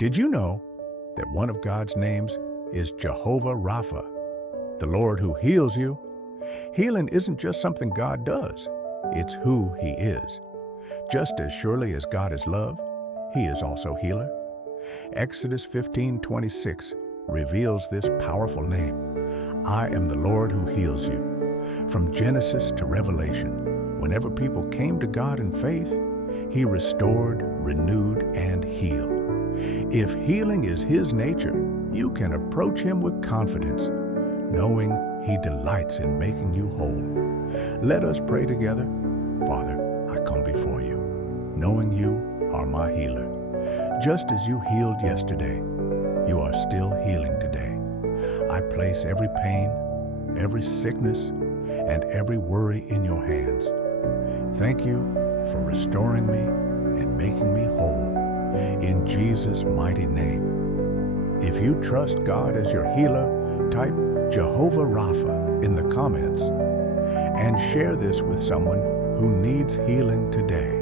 Did you know that one of God's names is Jehovah Rapha, the Lord who heals you? Healing isn't just something God does, it's who He is. Just as surely as God is love, He is also healer. Exodus 15:26 reveals this powerful name. I am the Lord who heals you. From Genesis to Revelation, whenever people came to God in faith, He restored, renewed, and healed. If healing is His nature, you can approach Him with confidence, knowing He delights in making you whole. Let us pray together. Father, I come before you, knowing you are my healer. Just as you healed yesterday, you are still healing today. I place every pain, every sickness, and every worry in your hands. Thank you for restoring me and making me whole. In Jesus' mighty name. If you trust God as your healer, type Jehovah Rapha in the comments and share this with someone who needs healing today.